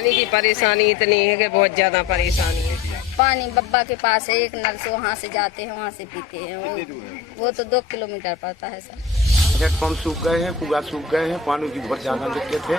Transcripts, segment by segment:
पानी की परेशानी इतनी है कि बहुत ज्यादा परेशानी है। पानी बब्बा के पास है, एक नल से वहाँ से जाते हैं, वहाँ से पीते हैं। वो तो 2 किलोमीटर पड़ता है सर। हेडपम्प सूख गए हैं, कुआं सूख गए हैं, पानी की बहुत ज्यादा दिक्कत है।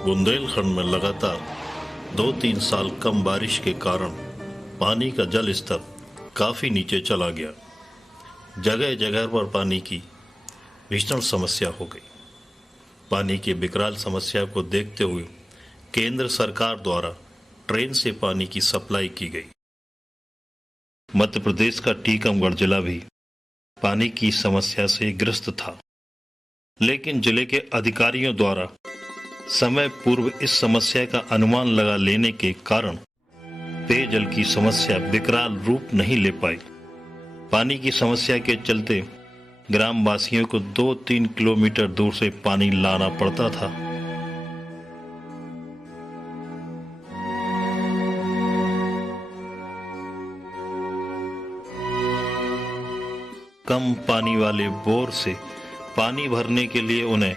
बुंदेलखंड में लगातार 2-3 साल कम बारिश के कारण पानी का जल स्तर काफ़ी नीचे चला गया। जगह जगह पर पानी की भीषण समस्या हो गई। पानी की विकराल समस्या को देखते हुए केंद्र सरकार द्वारा ट्रेन से पानी की सप्लाई की गई। मध्य प्रदेश का टीकमगढ़ जिला भी पानी की समस्या से ग्रस्त था, लेकिन जिले के अधिकारियों द्वारा समय पूर्व इस समस्या का अनुमान लगा लेने के कारण पेयजल की समस्या विकराल रूप नहीं ले पाई। पानी की समस्या के चलते ग्रामवासियों को 2-3 किलोमीटर दूर से पानी लाना पड़ता था। कम पानी वाले बोर से पानी भरने के लिए उन्हें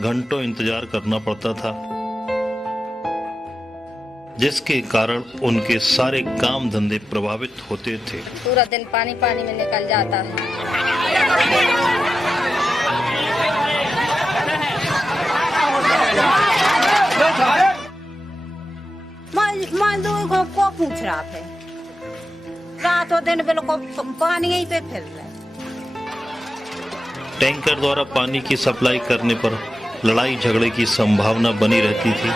घंटों इंतजार करना पड़ता था, जिसके कारण उनके सारे काम धंधे प्रभावित होते थे। पूरा दिन पानी पानी में निकल जाता है। मजदूर को पूछ रहा है, रातों दिन बिल्कुल पानी यहीं पे फिर रहा है। टैंकर द्वारा पानी की सप्लाई करने पर लड़ाई झगड़े की संभावना बनी रहती थी।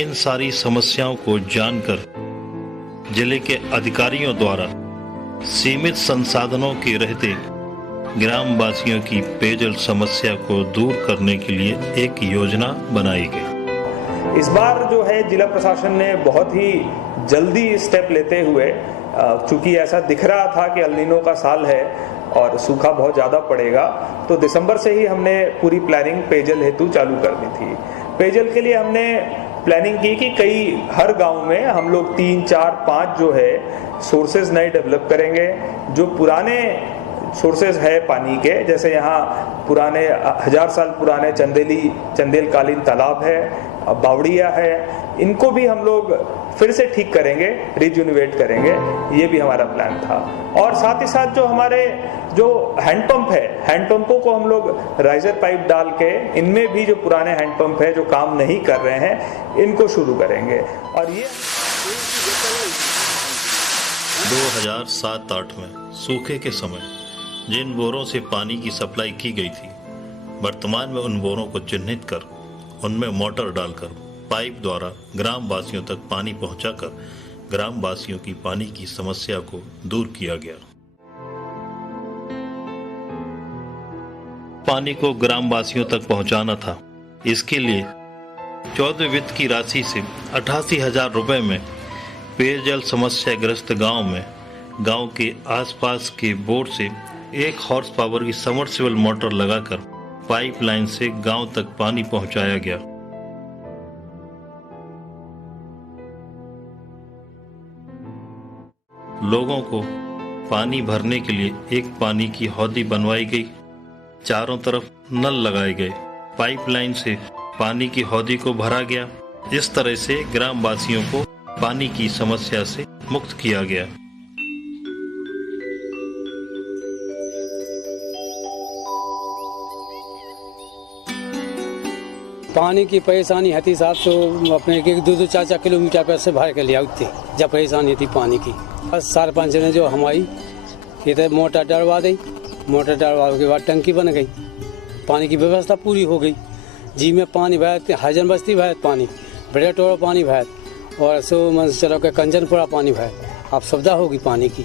इन सारी समस्याओं को जानकर जिले के अधिकारियों द्वारा सीमित संसाधनों के रहते ग्रामवासियों की पेयजल समस्या को दूर करने के लिए एक योजना बनाई गई। इस बार जो है जिला प्रशासन ने बहुत ही जल्दी स्टेप लेते हुए, चूंकि ऐसा दिख रहा था कि एल नीनो का साल है और सूखा बहुत ज़्यादा पड़ेगा, तो दिसंबर से ही हमने पूरी प्लानिंग पेयजल हेतु चालू कर दी थी। पेयजल के लिए हमने प्लानिंग की कि हर गांव में हम लोग 3, 4, 5 जो है सोर्सेज नए डेवलप करेंगे। जो पुराने सोर्सेज है पानी के, जैसे यहाँ पुराने 1000 साल पुराने चंदेलकालीन तालाब है, बावड़िया है, इनको भी हम लोग फिर से ठीक करेंगे, रिजुनिवेट करेंगे। ये भी हमारा प्लान था। और साथ ही साथ जो हमारे जो हैंडपंप है, हैंडपंपों को हम लोग राइजर पाइप डाल के, इनमें भी जो पुराने हैंडपंप है जो काम नहीं कर रहे हैं, इनको शुरू करेंगे। और ये 2007-8 में सूखे के समय जिन बोरों से पानी की सप्लाई की गई थी, वर्तमान में उन बोरों को चिन्हित कर उनमें मोटर डालकर पाइप द्वारा ग्रामवासियों तक पानी पहुंचाकर ग्रामवासियों की पानी की समस्या को दूर किया गया। पानी को ग्रामवासियों तक पहुंचाना था। इसके लिए 14वें वित्त की राशि से 88,000 रुपए में पेयजल समस्याग्रस्त गांव में गांव के आसपास के बोर से 1 हॉर्स पावर की सबमर्सिबल मोटर लगाकर पाइपलाइन से गांव तक पानी पहुंचाया गया। लोगों को पानी भरने के लिए एक पानी की हौदी बनवाई गई। चारों तरफ नल लगाए गए, पाइपलाइन से पानी की हौदी को भरा गया। इस तरह से ग्रामवासियों को पानी की समस्या से मुक्त किया गया। पानी की परेशानी हती साहब, तो अपने 2-4 किलोमीटर पर से भर के ले आते जब परेशानी थी पानी की। बस सरपंच ने जो हमारी इधर मोटर डलवा दी, मोटर डलवाने के बाद टंकी बन गई, पानी की व्यवस्था पूरी हो गई। जी में पानी भैत, हजन बस्ती भैत पानी, बड़े टोड़ा पानी भैत, और सो मन चलो के कंचनपुरा पानी भैत। अब सुविधा होगी पानी की।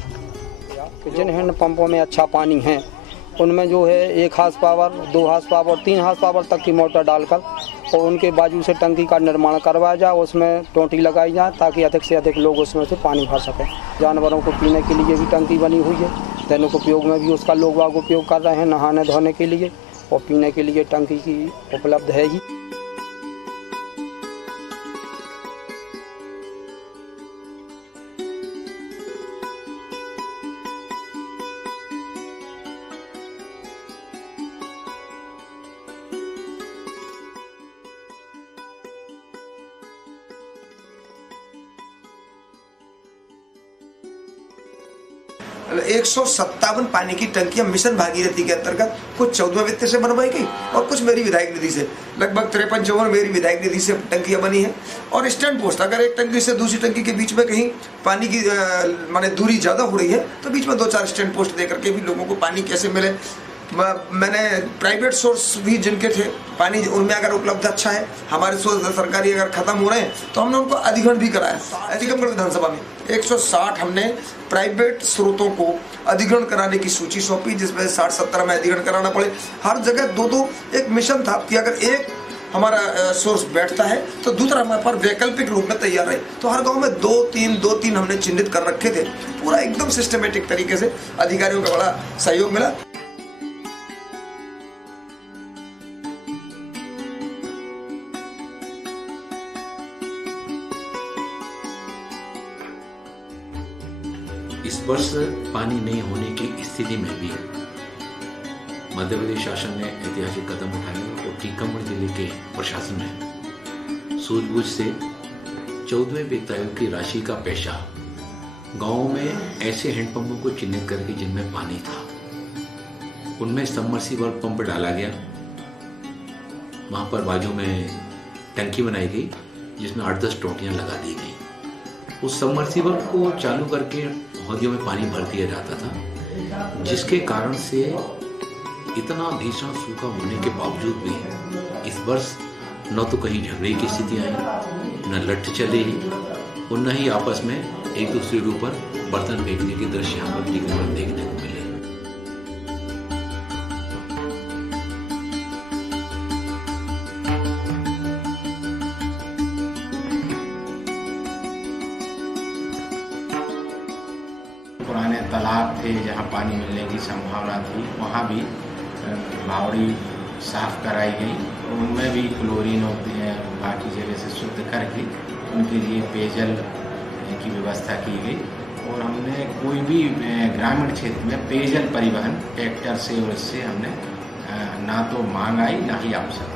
जिन हैंड पंपों में अच्छा पानी है, उनमें जो है 1 horsepower, 2 horsepower, 3 horsepower तक की मोटर डालकर और उनके बाजू से टंकी का निर्माण करवाया जाए, उसमें टोंटी लगाई जाए ताकि अधिक से अधिक लोग उसमें से पानी भर सकें। जानवरों को पीने के लिए भी टंकी बनी हुई है, दैनिक उपयोग में भी उसका लोग बाग उपयोग कर रहे हैं, नहाने धोने के लिए और पीने के लिए टंकी की उपलब्ध है ही। मतलब 157 पानी की टंकियां मिशन भागीरथी के अंतर्गत कुछ 14वें वित्त से बनवाई गई और कुछ मेरी विधायक निधि से, लगभग 53-54 मेरी विधायक निधि से टंकियां बनी हैं। और स्टैंड पोस्ट, अगर एक टंकी से दूसरी टंकी के बीच में कहीं पानी की माने दूरी ज़्यादा हो रही है तो बीच में 2-4 स्टैंड पोस्ट दे करके भी लोगों को पानी कैसे मिले। मैंने प्राइवेट सोर्स भी जिनके थे पानी, उनमें अगर उपलब्ध अच्छा है, हमारे सोर्स सरकारी अगर खत्म हो रहे हैं तो हमने उनको अधिग्रहण भी कराया। टीकमगढ़ विधानसभा में 160 हमने प्राइवेट स्रोतों को अधिग्रहण कराने की सूची सौंपी, जिसमें 60-70 में अधिग्रहण कराना पड़े। हर जगह 2-2 एक मिशन था कि अगर एक हमारा सोर्स बैठता है तो दूसरा हमारे पास वैकल्पिक रूप में तैयार है। तो हर गांव में 2-3 हमने चिन्हित कर रखे थे। पूरा एकदम सिस्टमेटिक तरीके से अधिकारियों का बड़ा सहयोग मिला। इस वर्ष पानी नहीं होने की स्थिति में भी मध्य प्रदेश शासन ने ऐतिहासिक कदम उठाए और टीकमगढ़ जिले के प्रशासन ने सूझबूझ से 14वें वित्त आयोग की राशि का पैसा गाँव में ऐसे हैंडपंपों को चिन्हित करके जिनमें पानी था, उनमें सबमर्सिबल पंप डाला गया। वहाँ पर बाजू में टंकी बनाई गई जिसमें 8-10 टोंटियाँ लगा दी गई। उस सबमर्सिबल को चालू करके हौदियों में पानी भर दिया जाता था, जिसके कारण से इतना भीषण सूखा होने के बावजूद भी इस वर्ष न तो कहीं झगड़े की स्थिति आई, न लठ चले और न ही आपस में एक दूसरे के ऊपर बर्तन फेंकने के दृश्य यहाँ पर टीकमगढ़ देखने को मिले। पुराने तालाब थे जहाँ पानी मिलने की संभावना थी, वहाँ भी भावड़ी साफ कराई गई और उनमें भी क्लोरीन होते हैं, बाकी जगह से शुद्ध करके उनके लिए पेयजल की व्यवस्था की गई। और हमने कोई भी ग्रामीण क्षेत्र में पेयजल परिवहन ट्रैक्टर से और इससे हमने ना तो मांग आई ना ही आवश्यकता।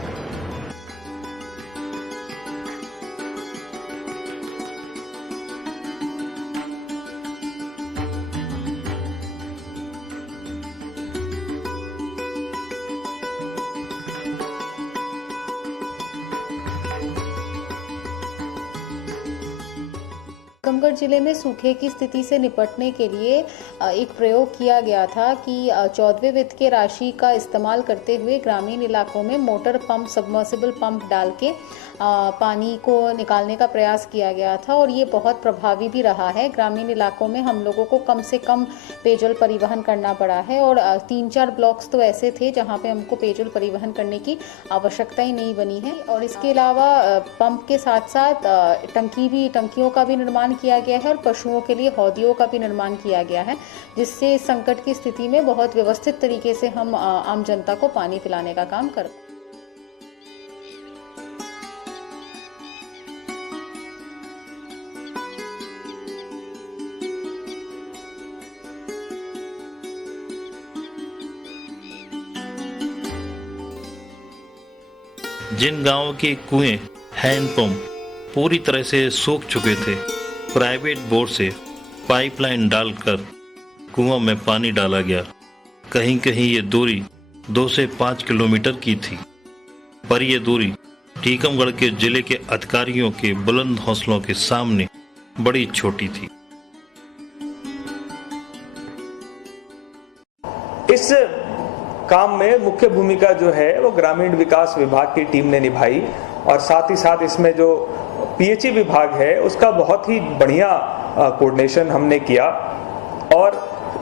टीकमगढ़ जिले में सूखे की स्थिति से निपटने के लिए एक प्रयोग किया गया था कि 14वें वित्त के राशि का इस्तेमाल करते हुए ग्रामीण इलाकों में मोटर पंप, सबमर्सिबल पंप डाल के पानी को निकालने का प्रयास किया गया था और ये बहुत प्रभावी भी रहा है। ग्रामीण इलाकों में हम लोगों को कम से कम पेयजल परिवहन करना पड़ा है और 3-4 ब्लॉक्स तो ऐसे थे जहाँ पे हमको पेयजल परिवहन करने की आवश्यकता ही नहीं बनी है। और इसके अलावा पंप के साथ साथ टंकियों का भी निर्माण किया गया है और पशुओं के लिए हौदियों का भी निर्माण किया गया है, जिससे संकट की स्थिति में बहुत व्यवस्थित तरीके से हम आम जनता को पानी पिलाने का काम कर। जिन गांवों के कुएं, हैंडपंप पूरी तरह से सूख चुके थे, प्राइवेट बोर से पाइपलाइन डालकर कुआं में पानी डाला गया। कहीं कहीं ये दूरी 2 से 5 किलोमीटर की थी, पर यह दूरी टीकमगढ़ के जिले के अधिकारियों के बुलंद हौसलों के सामने बड़ी छोटी थी। इस काम में मुख्य भूमिका जो है वो ग्रामीण विकास विभाग की टीम ने निभाई और साथ ही साथ इसमें जो पीएचई विभाग है उसका बहुत ही बढ़िया कोऑर्डिनेशन हमने किया। और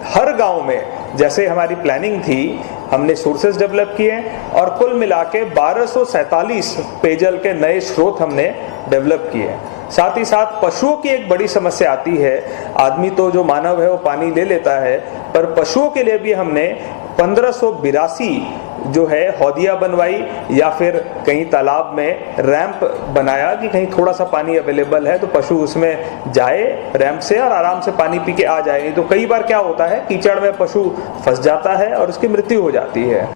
हर गांव में जैसे हमारी प्लानिंग थी हमने सोर्सेज डेवलप किए और कुल मिला के 1247 पेयजल के नए स्रोत हमने डेवलप किए। साथ ही साथ पशुओं की एक बड़ी समस्या आती है। आदमी तो जो मानव है वो पानी ले लेता है, पर पशुओं के लिए भी हमने 1582 जो है हौदिया बनवाई या फिर कहीं तालाब में रैंप बनाया कि कहीं थोड़ा सा पानी अवेलेबल है तो पशु उसमें जाए रैंप से और आराम से पानी पी के आ जाए। नहीं तो कई बार क्या होता है, कीचड़ में पशु फंस जाता है और उसकी मृत्यु हो जाती है।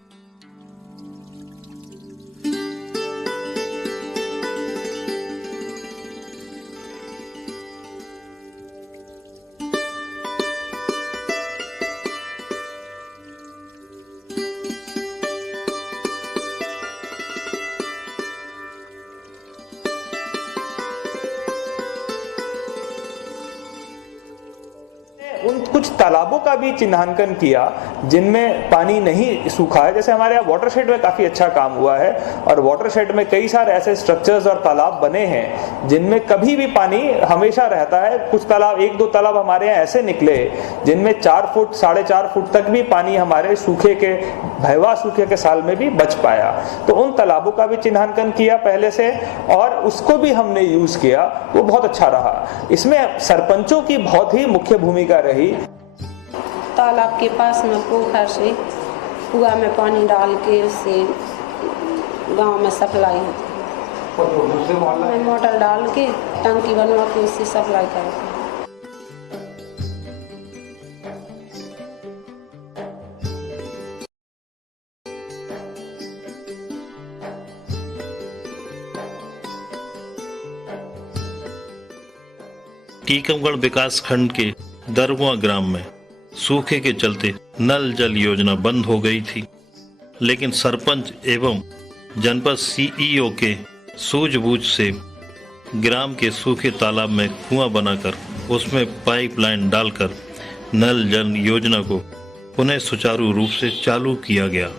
उन कुछ तालाबों का भी चिन्हांकन किया जिनमें पानी नहीं सूखा है। जैसे हमारे यहाँ वाटरशेड में काफी अच्छा काम हुआ है और वाटरशेड में कई सारे ऐसे स्ट्रक्चर्स और तालाब बने हैं जिनमें कभी भी पानी हमेशा रहता है। कुछ तालाब, 1-2 तालाब हमारे यहाँ ऐसे निकले जिनमें 4 फुट 4.5 फुट तक भी पानी हमारे सूखे के भयावह सूखे के साल में भी बच पाया। तो उन तालाबों का भी चिन्हांकन किया पहले से और उसको भी हमने यूज किया, वो बहुत अच्छा रहा। इसमें सरपंचों की बहुत ही मुख्य भूमिका रही। तालाब के पास में पोखर से कुआं में पानी डाल के उससे गांव में सप्लाई होती है। मोटर डाल के टंकी बनवा के उससे सप्लाई करते हैं। टीकमगढ़ विकास खंड के दरवा ग्राम में सूखे के चलते नल जल योजना बंद हो गई थी, लेकिन सरपंच एवं जनपद सीईओ के सूझबूझ से ग्राम के सूखे तालाब में कुआं बनाकर उसमें पाइपलाइन डालकर नल जल योजना को पुनः सुचारू रूप से चालू किया गया।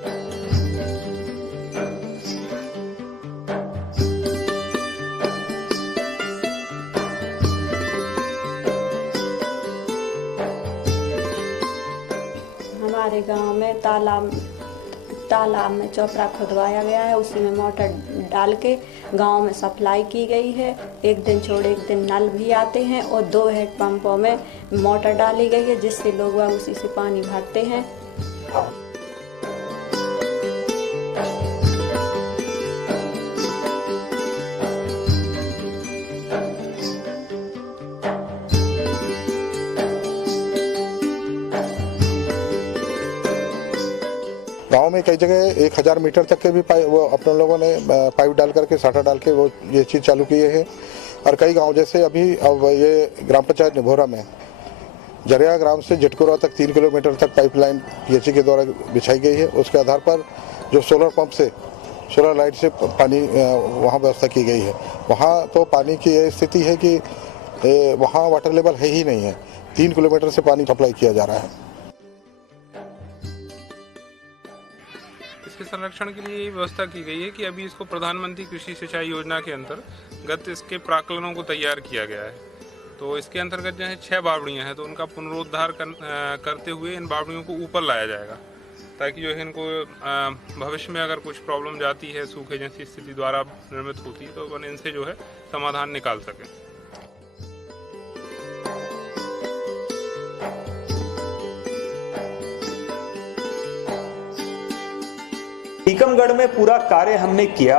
हमारे गांव में तालाब में चौपड़ा खुदवाया गया है, उसी में मोटर डाल के गांव में सप्लाई की गई है। एक दिन छोड़ एक दिन नल भी आते हैं और 2 हेड पंपों में मोटर डाली गई है जिससे लोग उसी से पानी भरते हैं। गांव में कई जगह 1000 मीटर तक के भी वो अपने लोगों ने पाइप डाल करके साठा डाल के वो ये चीज़ चालू किए हैं। और कई गांव जैसे अभी अब ये ग्राम पंचायत निभोरा में जरिया ग्राम से जिटकुरा तक 3 किलोमीटर तक पाइपलाइन पीएचई के द्वारा बिछाई गई है। उसके आधार पर जो सोलर पंप से सोलर लाइट से पानी वहाँ व्यवस्था की गई है। वहाँ तो पानी की ये स्थिति है कि वहाँ वाटर लेवल है ही नहीं है, 3 किलोमीटर से पानी सप्लाई किया जा रहा है। इसके संरक्षण के लिए ये व्यवस्था की गई है कि अभी इसको प्रधानमंत्री कृषि सिंचाई योजना के अंतर्गत इसके प्राक्कलनों को तैयार किया गया है। तो इसके अंतर्गत जो है 6 बावड़ियाँ हैं, तो उनका पुनरुद्धार करते हुए इन बावड़ियों को ऊपर लाया जाएगा ताकि जो है इनको भविष्य में अगर कुछ प्रॉब्लम जाती है, सूखे जैसी स्थिति द्वारा निर्मित होती है, तो अपन इनसे जो है समाधान निकाल सकें। टीकमगढ़ में पूरा कार्य हमने किया।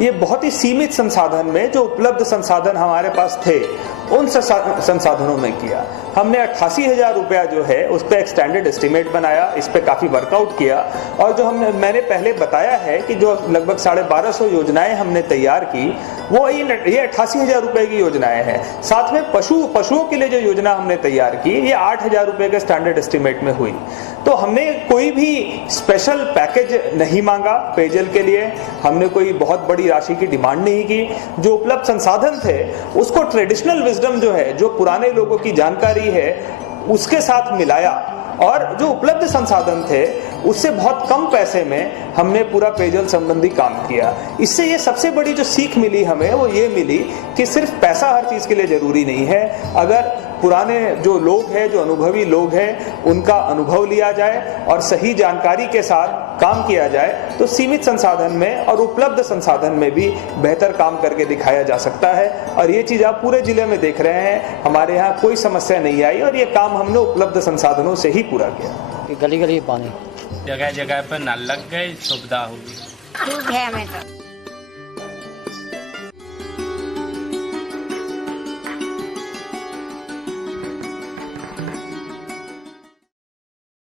ये बहुत ही सीमित संसाधन में, जो उपलब्ध संसाधन हमारे पास थे उन संसाधनों में किया। हमने 88,000 रुपया जो है उस पर एक स्टैंडर्ड एस्टीमेट बनाया, इस पे काफी वर्कआउट किया। और जो मैंने पहले बताया है कि जो लगभग 1250 योजनाएं हमने तैयार की, वो ये 88,000 रुपए की योजनाएं हैं। साथ में पशुओं के लिए जो योजना हमने तैयार की, ये 8,000 रुपए के स्टैंडर्ड एस्टीमेट में हुई। तो हमने कोई भी स्पेशल पैकेज नहीं मांगा पेयजल के लिए, हमने कोई बहुत बड़ी राशि की डिमांड नहीं की। जो उपलब्ध संसाधन थे उसको ट्रेडिशनल विजडम जो है, जो पुराने लोगों की जानकारी है, उसके साथ मिलाया और जो उपलब्ध संसाधन थे उससे बहुत कम पैसे में हमने पूरा पेयजल संबंधी काम किया। इससे ये सबसे बड़ी जो सीख मिली हमें वो ये मिली कि सिर्फ पैसा हर चीज के लिए जरूरी नहीं है। अगर पुराने जो लोग हैं, जो अनुभवी लोग हैं, उनका अनुभव लिया जाए और सही जानकारी के साथ काम किया जाए तो सीमित संसाधन में और उपलब्ध संसाधन में भी बेहतर काम करके दिखाया जा सकता है। और ये चीज आप पूरे जिले में देख रहे हैं, हमारे यहाँ कोई समस्या नहीं आई और ये काम हमने उपलब्ध संसाधनों से ही पूरा किया। गली गली पानी, जगह जगह पर नल लग गए, सुविधा होगी। ठीक है हमें तो।